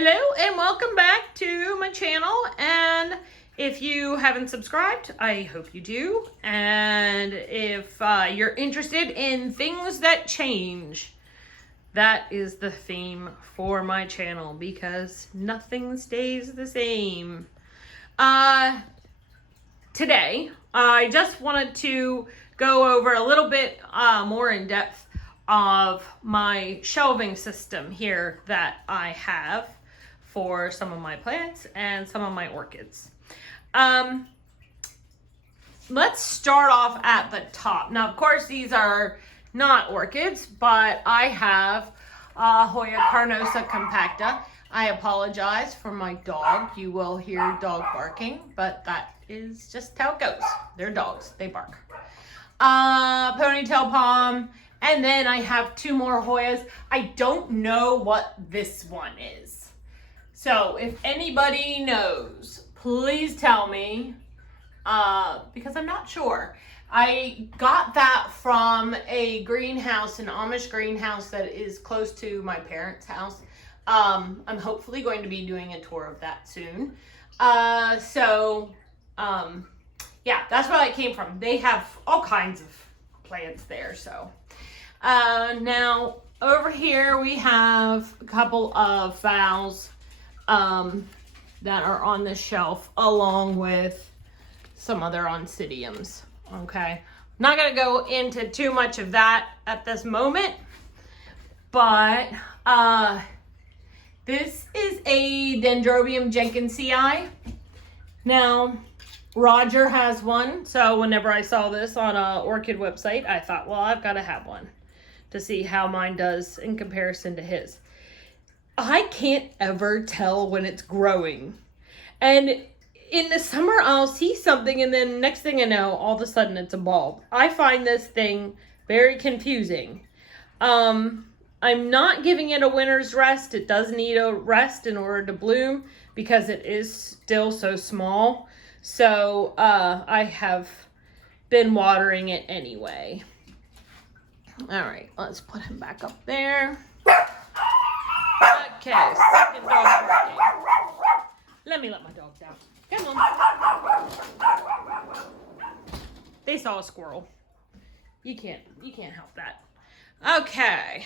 Hello and welcome back to my channel, and if you haven't subscribed, I hope you do. And if you're interested in things that change, that is the theme for my channel, because nothing stays the same. Today I just wanted to go over a little bit more in depth of my shelving system here that I have for some of my plants and some of my orchids. Let's start off at the top. Now, of course, these are not orchids, but I have Hoya carnosa compacta. I apologize for my dog. You will hear dog barking, but that is just how it goes. They're dogs, they bark. Ponytail palm, and then I have two more Hoyas. I don't know what this one is. So if anybody knows, please tell me, because I'm not sure. I got that from a greenhouse, an Amish greenhouse that is close to my parents' house. I'm hopefully going to be doing a tour of that soon. Yeah, that's where it came from. They have all kinds of plants there, so. Now, over here we have a couple of phals that are on the shelf, along with some other oncidiums. Okay, not gonna go into too much of that at this moment, but this is a Dendrobium jenkinsii. Now, Roger has one, so whenever I saw this on a orchid website, I thought, well, I've got to have one to see how mine does in comparison to his. I can't ever tell when it's growing. And in the summer, I'll see something, and then next thing I know, all of a sudden it's a bulb. I find this thing very confusing. I'm not giving it a winter's rest. It does need a rest in order to bloom because it is still so small. So I have been watering it anyway. All right, let's put him back up there. Okay, second dog barking. Let me let my dogs out. Come on. They saw a squirrel. You can't help that. Okay.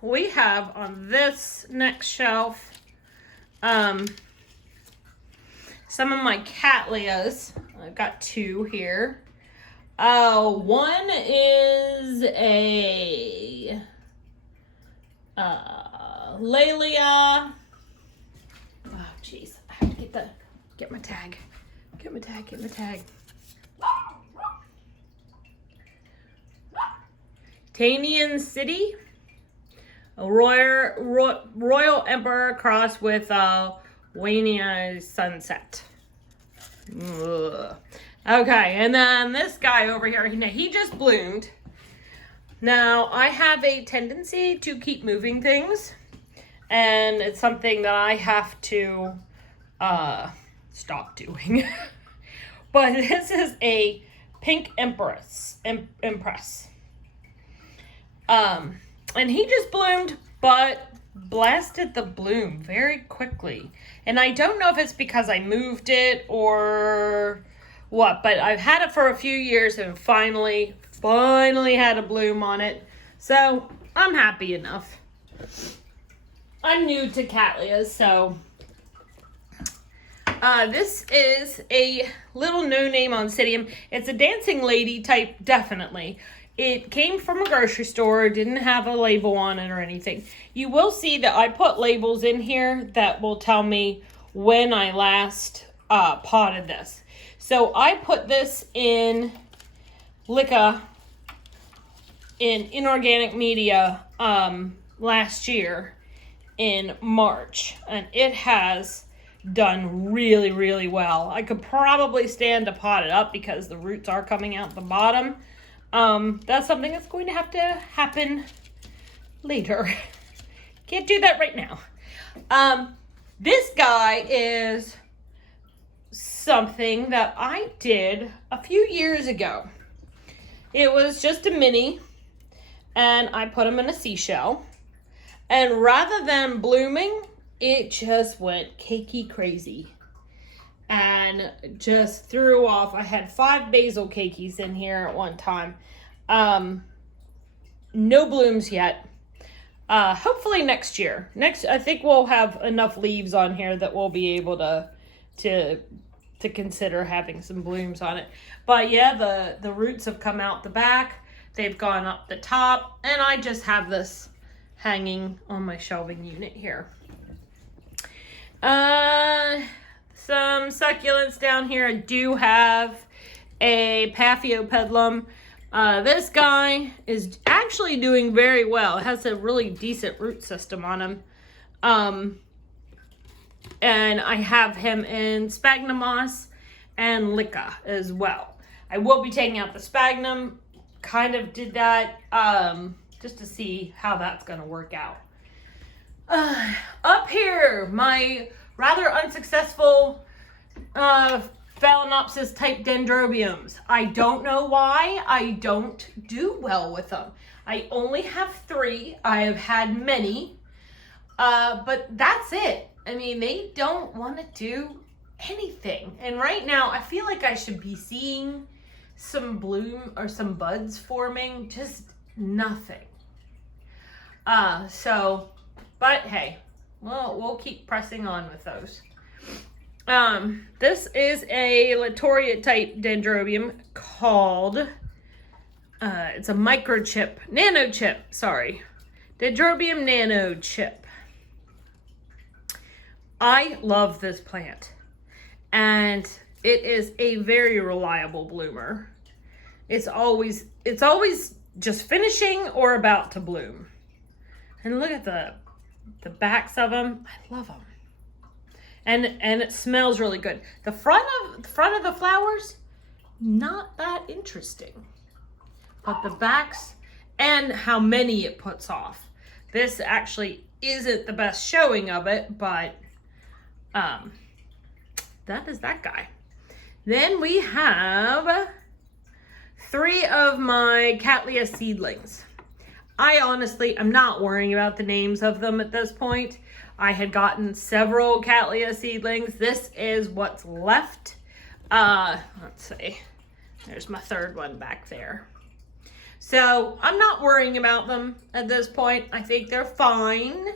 We have on this next shelf some of my cattleyas. I've got two here. One is a Laelia. Oh, jeez. I have to get my tag. Get my tag. Tanian City. A Royal Emperor cross with Wania Sunset. Ugh. Okay, and then this guy over here, he just bloomed. Now, I have a tendency to keep moving things, and it's something that I have to stop doing. But this is a pink Empress. And he just bloomed, but blasted the bloom very quickly. And I don't know if it's because I moved it or what, but I've had it for a few years and finally had a bloom on it. So I'm happy enough. I'm new to cattleyas, so this is a little no-name oncidium. It's a dancing lady type, definitely. It came from a grocery store, didn't have a label on it or anything. You will see that I put labels in here that will tell me when I last potted this. So I put this in Lica in inorganic media last year in March, and it has done really, really well. I could probably stand to pot it up because the roots are coming out the bottom. That's something that's going to have to happen later. Can't do that right now. This guy is something that I did a few years ago. It was just a mini, and I put him in a seashell. And rather than blooming, it just went cakey crazy and just threw off. I had 5 basil cakeys in here at one time. No blooms yet. Hopefully next year. I think we'll have enough leaves on here that we'll be able to consider having some blooms on it. But yeah, the roots have come out the back. They've gone up the top, and I just have this hanging on my shelving unit here. Some succulents down here. I do have a Paphiopedilum. This guy is actually doing very well. It has a really decent root system on him. And I have him in sphagnum moss and Licca as well. I will be taking out the sphagnum. Kind of did that just to see how that's going to work out. Up here, my rather unsuccessful Phalaenopsis type dendrobiums. I don't know why I don't do well with them. I only have 3. I have had many, but that's it. I mean, they don't want to do anything. And right now, I feel like I should be seeing some bloom or some buds forming, just nothing. But hey, we'll keep pressing on with those. This is a Latoria type dendrobium called, it's a nanochip, sorry. Dendrobium nanochip. I love this plant, and it is a very reliable bloomer. It's always just finishing or about to bloom. And look at the backs of them. I love them. And it smells really good. The front of the flowers, not that interesting. But the backs and how many it puts off. This actually isn't the best showing of it, but that is that guy. Then we have 3 of my Cattleya seedlings. I'm not worrying about the names of them at this point. I had gotten several Cattleya seedlings. This is what's left. Let's see. There's my 3rd one back there. So I'm not worrying about them at this point. I think they're fine.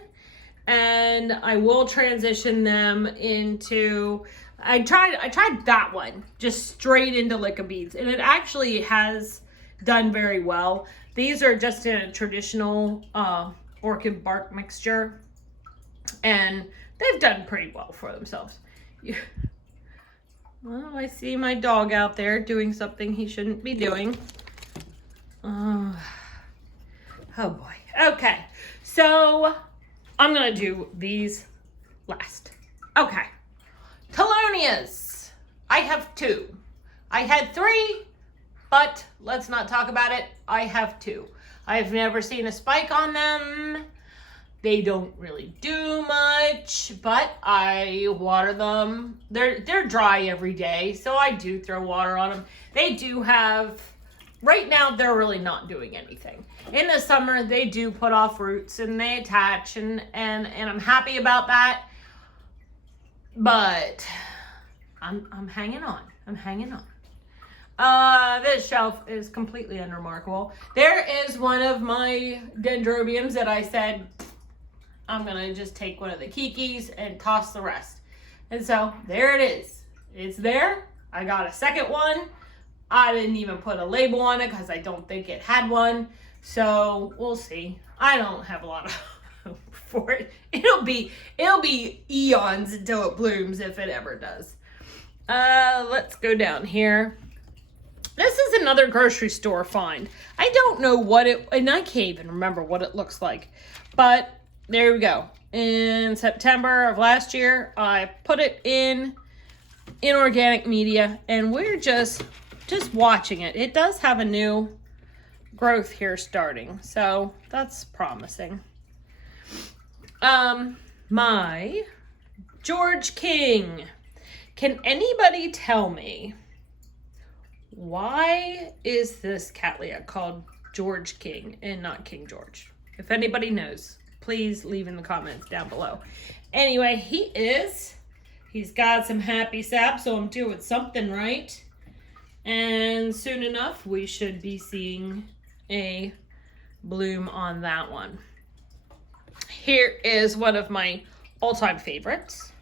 And I will transition them into, I tried that one, just straight into Licca beads. And it actually has done very well. These are just in a traditional orchid bark mixture. And they've done pretty well for themselves. Well, I see my dog out there doing something he shouldn't be doing. Oh boy. Okay, so I'm gonna do these last. Okay, Telonias. I have 2. I had 3, but let's not talk about it. I have 2. I've never seen a spike on them. They don't really do much, but I water them. They're dry every day, so I do throw water on them. They do have, right now they're really not doing anything. In the summer, they do put off roots and they attach, and I'm happy about that. But I'm hanging on. I'm hanging on. This shelf is completely unremarkable. There is one of my dendrobiums that I said, I'm going to just take one of the kikis and toss the rest. And so there it is. It's there. I got a second one. I didn't even put a label on it because I don't think it had one. So we'll see. I don't have a lot of hope for it. It'll be eons until it blooms, if it ever does. Let's go down here. This is another grocery store find. I don't know what and I can't even remember what it looks like. But there we go. In September of last year, I put it in organic media, and we're just watching it. It does have a new growth here starting, so that's promising. My George King. Can anybody tell me why is this Cattleya called George King and not King George? If anybody knows, please leave in the comments down below. Anyway, he's got some happy sap, so I'm doing something right. And soon enough, we should be seeing a bloom on that one. Here is one of my all-time favorites.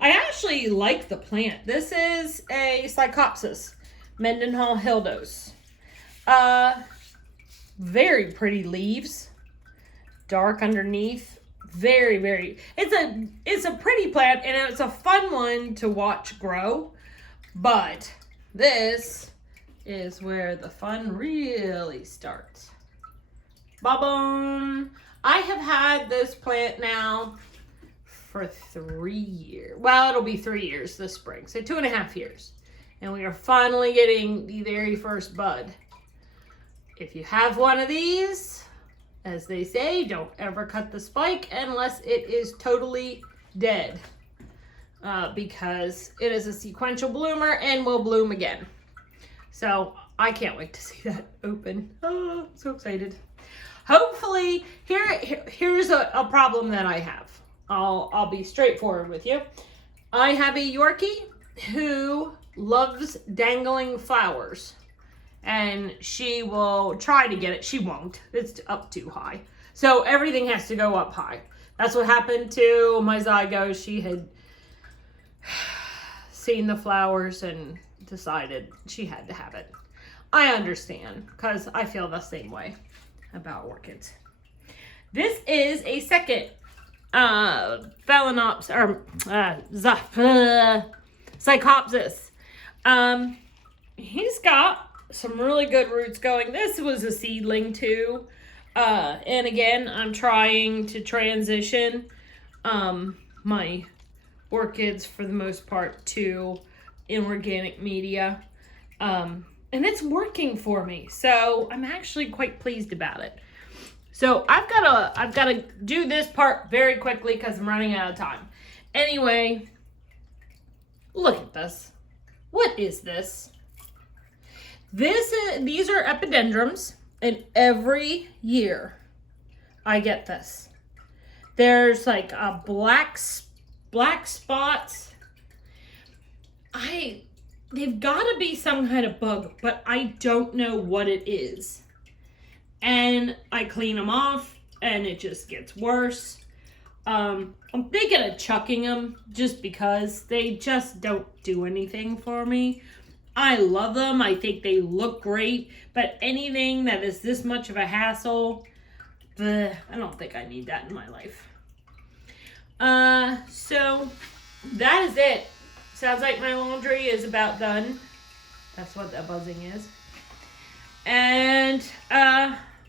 I actually like the plant. This is a Psychopsis, Mendenhall Hildos. Very pretty leaves, dark underneath. Very, it's a pretty plant, and it's a fun one to watch grow. But this is where the fun really starts. Ba-boom! I have had this plant now for 3 years. Well, it'll be 3 years this spring, so 2.5 years. And we are finally getting the very first bud. If you have one of these, as they say, don't ever cut the spike unless it is totally dead. Because it is a sequential bloomer and will bloom again. So I can't wait to see that open. Oh, I'm so excited. Hopefully, here's a problem that I have. I'll be straightforward with you. I have a Yorkie who loves dangling flowers. And she will try to get it. She won't. It's up too high. So everything has to go up high. That's what happened to my Zygo. She had seen the flowers and decided she had to have it. I understand, because I feel the same way about orchids. This is a second Phalaenops or Psychopsis. He's got some really good roots going. This was a seedling too. And again, I'm trying to transition my orchids for the most part to inorganic media. And it's working for me. So I'm actually quite pleased about it. So I've got to do this part very quickly because I'm running out of time. Anyway, look at this. What is this? These are epidendrums, and every year I get this. There's like a black spots. They've got to be some kind of bug, but I don't know what it is. And I clean them off, and it just gets worse. I'm thinking of chucking them just because they just don't do anything for me. I love them. I think they look great, but anything that is this much of a hassle, I don't think I need that in my life. So that is it. Sounds like my laundry is about done. That's what that buzzing is. And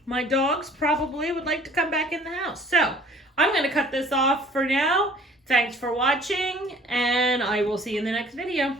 my dogs probably would like to come back in the house. So I'm going to cut this off for now. Thanks for watching, and I will see you in the next video.